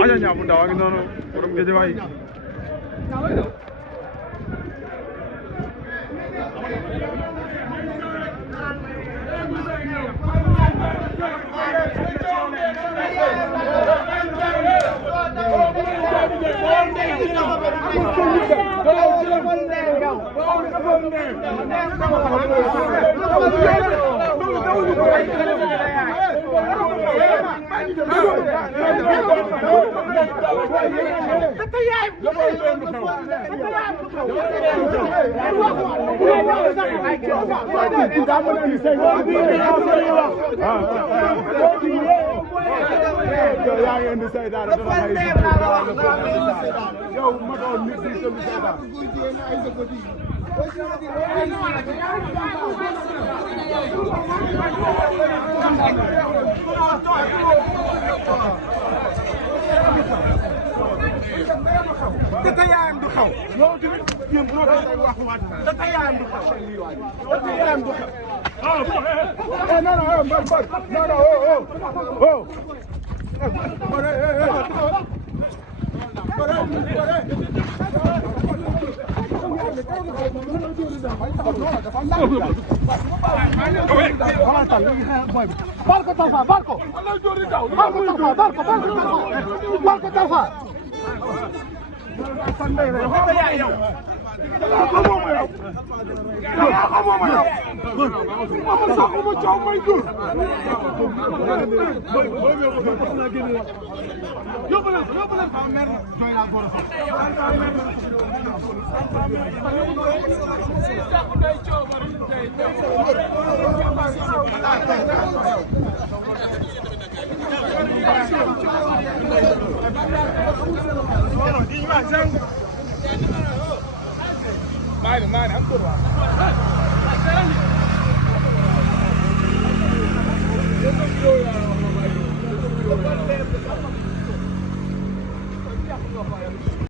aja ñaabu ndaw a ngi noonu borom Géejawaay data yaayam du xaw yow tamit yéen bu wax data yaayam du xaw data yaayam du xaw non non non Mine, I'm good.